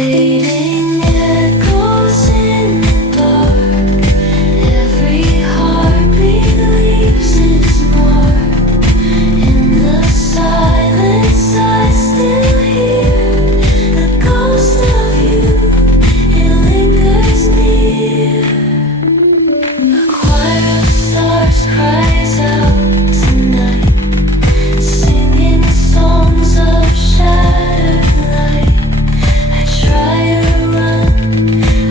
Fading echoes in the dark. Every heartbeat leaves its mark. In the silence I still hear the ghost of you. It lingers near. A choir of stars cries out tonight, singing songs of shattered light. I try to run,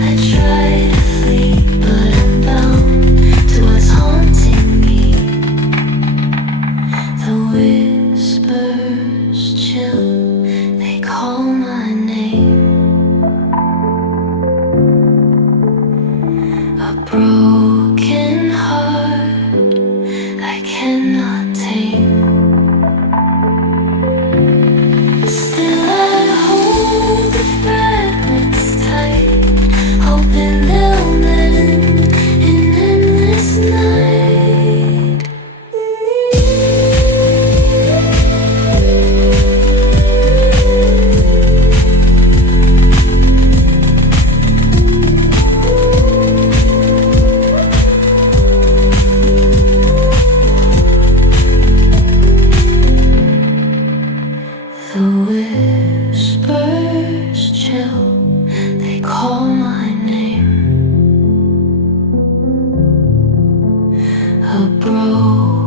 I try to flee, but I'm bound to what's haunting me. The whispers chill, they call my name. A broken heart I cannot tame. Still I hold the fragments tight, hoping they'll mend in endless night. The whispers chill, they call my name. A broken